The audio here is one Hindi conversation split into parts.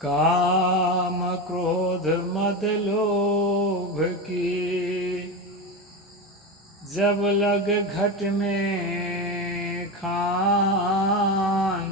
काम क्रोध मद लोभ की जब लग घट में खान,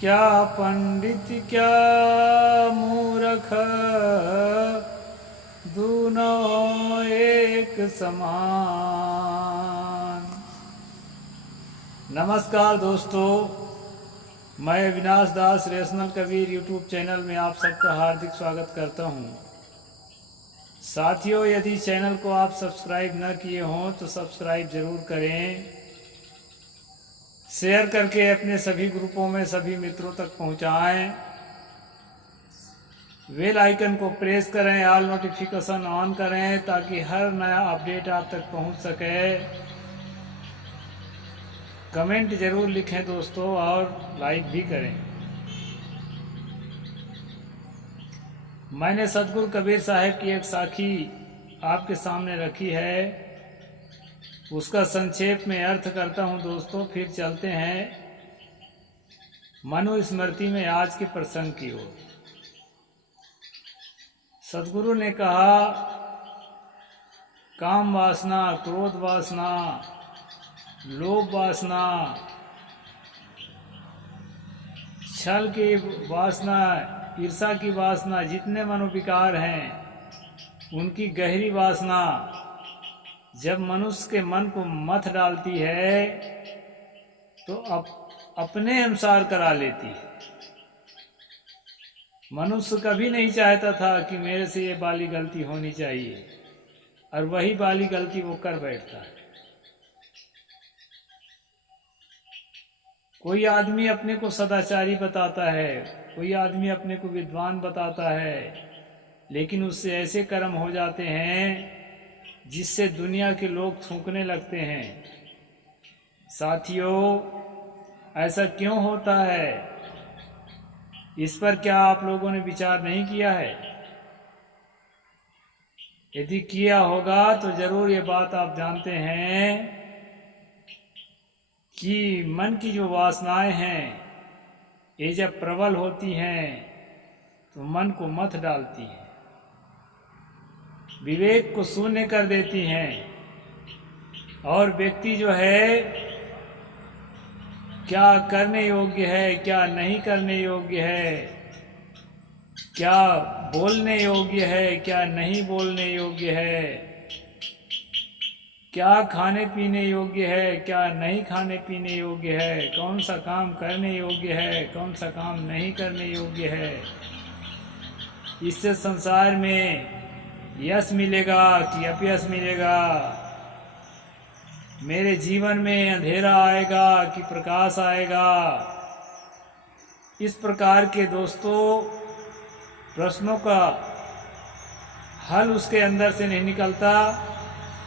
क्या पंडित क्या मूर्ख दोनों एक समान। नमस्कार दोस्तों, मैं अविनाश दास रेशनल कबीर यूट्यूब चैनल में आप सबका हार्दिक स्वागत करता हूं। साथियों, यदि चैनल को आप सब्सक्राइब न किए हों तो सब्सक्राइब ज़रूर करें, शेयर करके अपने सभी ग्रुपों में सभी मित्रों तक पहुंचाएं, बेल आइकन को प्रेस करें, ऑल नोटिफिकेशन ऑन करें ताकि हर नया अपडेट आप तक पहुंच सके। कमेंट ज़रूर लिखें दोस्तों और लाइक भी करें। मैंने सतगुरु कबीर साहब की एक साखी आपके सामने रखी है, उसका संक्षेप में अर्थ करता हूं दोस्तों, फिर चलते हैं मनु स्मृति में आज के प्रसंग की ओर। सतगुरु ने कहा, काम वासना, क्रोध वासना, लोभ वासना, छल की वासना, ईर्षा की वासना, जितने मनोविकार हैं उनकी गहरी वासना जब मनुष्य के मन को मथ डालती है तो अपने अनुसार करा लेती है। मनुष्य कभी नहीं चाहता था कि मेरे से ये वाली गलती होनी चाहिए, और वही वाली गलती वो कर बैठता है। कोई आदमी अपने को सदाचारी बताता है, कोई आदमी अपने को विद्वान बताता है, लेकिन उससे ऐसे कर्म हो जाते हैं जिससे दुनिया के लोग थूकने लगते हैं। साथियों, ऐसा क्यों होता है? इस पर क्या आप लोगों ने विचार नहीं किया है? यदि किया होगा तो जरूर ये बात आप जानते हैं कि मन की जो वासनाएं हैं ये जब प्रबल होती हैं तो मन को मथ डालती हैं, विवेक को शून्य कर देती हैं, और व्यक्ति जो है क्या करने योग्य है, क्या नहीं करने योग्य है, क्या बोलने योग्य है, क्या नहीं बोलने योग्य है, क्या खाने पीने योग्य है, क्या नहीं खाने पीने योग्य है, कौन सा काम करने योग्य है, कौन सा काम नहीं करने योग्य है। इससे संसार में यश मिलेगा कि अपयश मिलेगा, मेरे जीवन में अंधेरा आएगा कि प्रकाश आएगा, इस प्रकार के दोस्तों प्रश्नों का हल उसके अंदर से नहीं निकलता,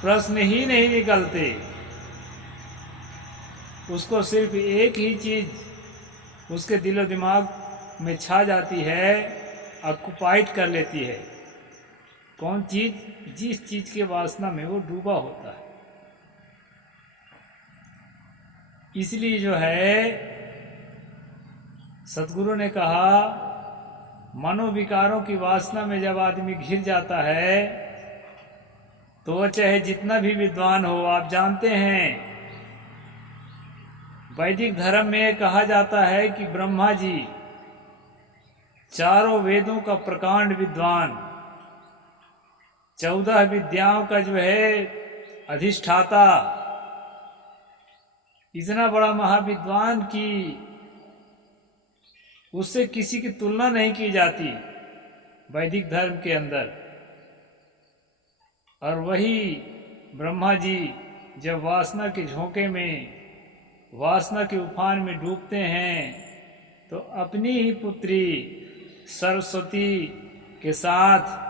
प्रश्न ही नहीं निकलते। उसको सिर्फ एक ही चीज उसके दिलो दिमाग में छा जाती है, ऑक्युपाइड कर लेती है। कौन चीज? जिस चीज के वासना में वो डूबा होता है। इसलिए जो है सतगुरु ने कहा, मनोविकारों की वासना में जब आदमी घिर जाता है तो वह चाहे जितना भी विद्वान हो, आप जानते हैं वैदिक धर्म में कहा जाता है कि ब्रह्मा जी चारों वेदों का प्रकांड विद्वान, 14 विद्याओं का जो है अधिष्ठाता, इतना बड़ा महाविद्वान की उससे किसी की तुलना नहीं की जाती वैदिक धर्म के अंदर। और वही ब्रह्मा जी जब वासना के झोंके में, वासना के उफान में डूबते हैं तो अपनी ही पुत्री सरस्वती के साथ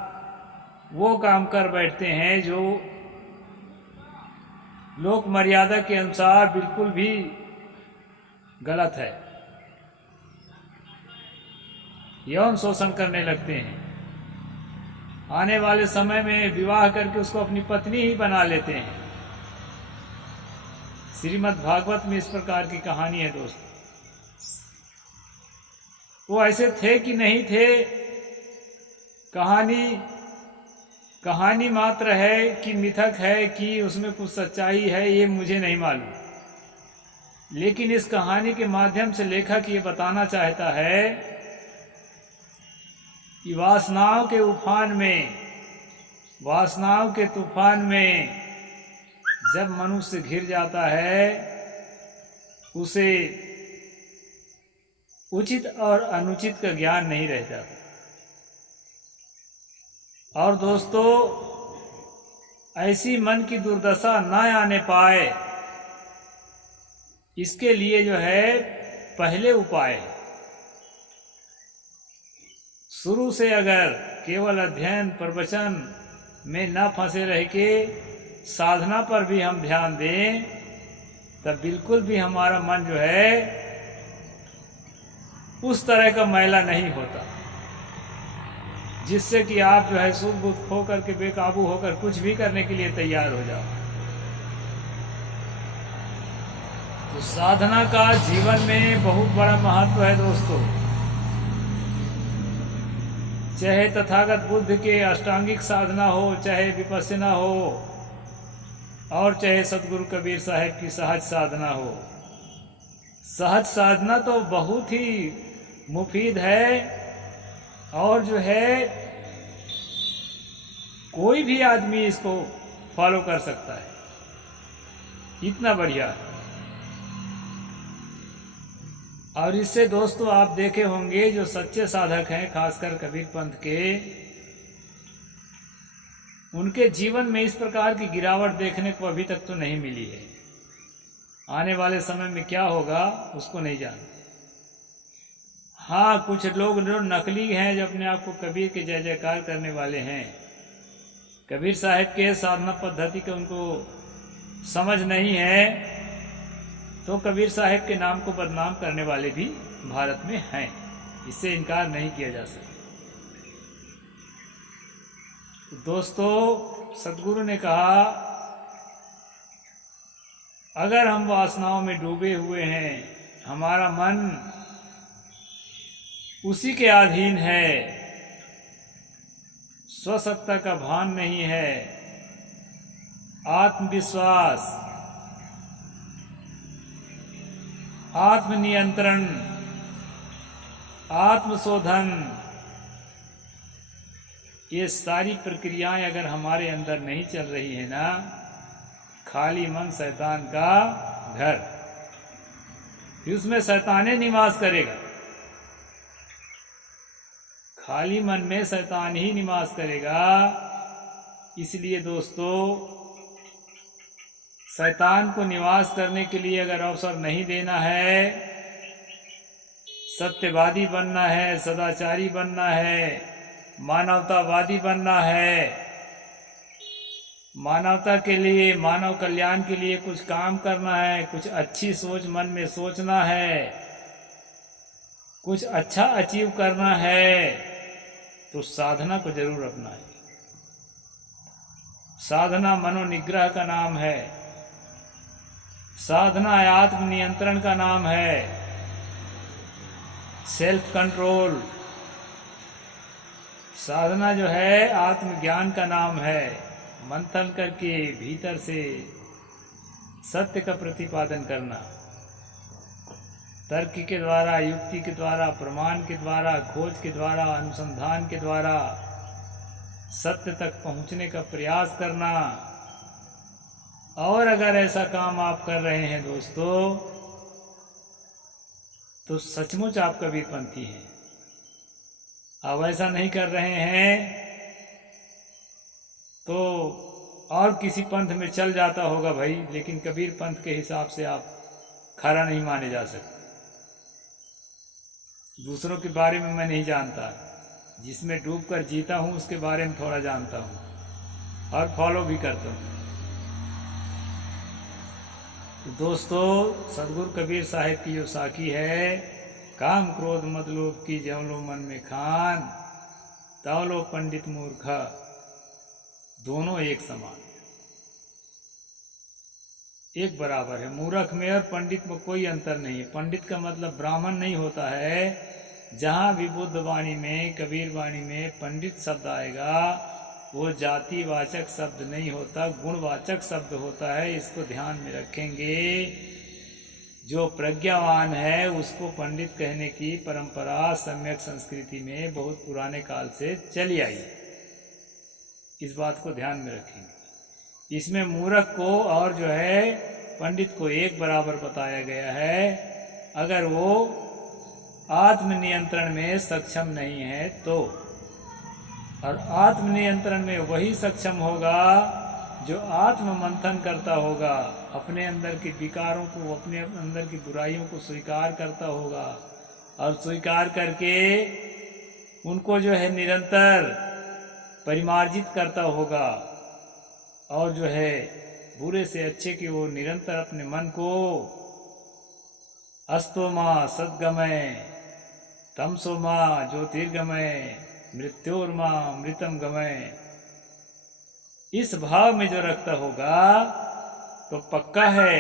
वो काम कर बैठते हैं जो लोक मर्यादा के अनुसार बिल्कुल भी गलत है। यौन शोषण करने लगते हैं। आने वाले समय में विवाह करके उसको अपनी पत्नी ही बना लेते हैं। श्रीमद् भागवत में इस प्रकार की कहानी है दोस्तों। वो ऐसे थे कि नहीं थे, कहानी मात्र है कि मिथक है कि उसमें कुछ सच्चाई है, ये मुझे नहीं मालूम। लेकिन इस कहानी के माध्यम से लेखक ये बताना चाहता है कि वासनाओं के तूफान में जब मनुष्य घिर जाता है, उसे उचित और अनुचित का ज्ञान नहीं रह जाता। और दोस्तों, ऐसी मन की दुर्दशा न आने पाए, इसके लिए जो है पहले उपाय है। शुरू से अगर केवल अध्ययन प्रवचन में न फंसे रह के साधना पर भी हम ध्यान दें, तब बिल्कुल भी हमारा मन जो है उस तरह का मैला नहीं होता जिससे कि आप जो है सूद बूद खो करके बेकाबू होकर कुछ भी करने के लिए तैयार हो जाओ। तो साधना का जीवन में बहुत बड़ा महत्व है दोस्तों। चाहे तथागत बुद्ध के अष्टांगिक साधना हो, चाहे विपस्सना हो, और चाहे सतगुरु कबीर साहब की सहज साधना हो। सहज साधना तो बहुत ही मुफीद है, और जो है कोई भी आदमी इसको फॉलो कर सकता है, इतना बढ़िया है। और इससे दोस्तों आप देखे होंगे जो सच्चे साधक हैं, खासकर कबीर पंथ के, उनके जीवन में इस प्रकार की गिरावट देखने को अभी तक तो नहीं मिली है। आने वाले समय में क्या होगा उसको नहीं जानते। हाँ, कुछ लोग जो नकली हैं, जो अपने आप को कबीर के जय जयकार करने वाले हैं, कबीर साहब के साधना पद्धति का उनको समझ नहीं है, तो कबीर साहब के नाम को बदनाम करने वाले भी भारत में हैं। इससे इनकार नहीं किया जा सकता। तो दोस्तों, सद्गुरु ने कहा, अगर हम वासनाओं में डूबे हुए हैं, हमारा मन उसी के अधीन है, स्वसत्ता का भान नहीं है, आत्मविश्वास, आत्मनियंत्रण, आत्मशोधन, ये सारी प्रक्रियाएं अगर हमारे अंदर नहीं चल रही है ना, खाली मन शैतान का घर, फिर उसमें शैताने निवास करेगा। खाली मन में शैतान ही निवास करेगा। इसलिए दोस्तों, शैतान को निवास करने के लिए अगर अवसर नहीं देना है, सत्यवादी बनना है, सदाचारी बनना है, मानवतावादी बनना है, मानवता के लिए, मानव कल्याण के लिए कुछ काम करना है, कुछ अच्छी सोच मन में सोचना है, कुछ अच्छा अचीव करना है, तो साधना को जरूर अपनाएं। साधना मनोनिग्रह का नाम है, साधना आत्मनियंत्रण का नाम है, सेल्फ कंट्रोल। साधना जो है आत्मज्ञान का नाम है। मंथन करके भीतर से सत्य का प्रतिपादन करना, तर्क के द्वारा, युक्ति के द्वारा, प्रमाण के द्वारा, खोज के द्वारा, अनुसंधान के द्वारा सत्य तक पहुंचने का प्रयास करना। और अगर ऐसा काम आप कर रहे हैं दोस्तों, तो सचमुच आप कबीरपंथी हैं। अब ऐसा नहीं कर रहे हैं तो और किसी पंथ में चल जाता होगा भाई, लेकिन कबीर पंथ के हिसाब से आप खरा नहीं माने जा सकते। दूसरों के बारे में मैं नहीं जानता, जिसमें डूबकर जीता हूँ उसके बारे में थोड़ा जानता हूँ और फॉलो भी करता हूँ। तो दोस्तों, सदगुरु कबीर साहिब की जो साखी है, काम क्रोध मद लोभ की ज्यों लो मन में खान, ताव लो पंडित मूर्खा, दोनों एक समान, एक बराबर है। मूर्ख में और पंडित में कोई अंतर नहीं है। पंडित का मतलब ब्राह्मण नहीं होता है, जहाँ भी बुद्ध वाणी में, कबीर वाणी में पंडित शब्द आएगा वो जातिवाचक शब्द नहीं होता, गुणवाचक शब्द होता है। इसको ध्यान में रखेंगे। जो प्रज्ञावान है उसको पंडित कहने की परंपरा सम्यक संस्कृति में बहुत पुराने काल से चली आई। इस बात को ध्यान में रखेंगे। इसमें मूर्ख को और जो है पंडित को एक बराबर बताया गया है। अगर वो आत्मनियंत्रण में सक्षम नहीं है तो, और आत्मनियंत्रण में वही सक्षम होगा जो आत्म मंथन करता होगा, अपने अंदर के विकारों को, अपने अंदर की बुराइयों को स्वीकार करता होगा और स्वीकार करके उनको जो है निरंतर परिमार्जित करता होगा, और जो है बुरे से अच्छे की वो निरंतर अपने मन को अस्तो माँ सद्गमय, तमसो माँ ज्योतिर्गमय, मृत्योर्मा मृतम गमय, इस भाव में जो रखता होगा तो पक्का है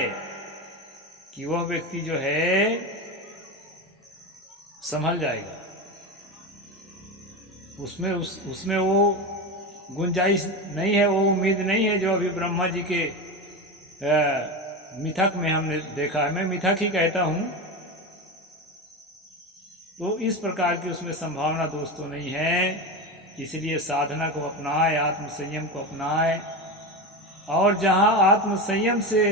कि वह व्यक्ति जो है संभल जाएगा। उसमें वो गुंजाइश नहीं है, वो उम्मीद नहीं है जो अभी ब्रह्मा जी के मिथक में हमने देखा है। मैं मिथक ही कहता हूँ। तो इस प्रकार की उसमें संभावना दोस्तों नहीं है। इसलिए साधना को अपनाए, आत्म संयम को अपनाए, और जहाँ आत्म संयम से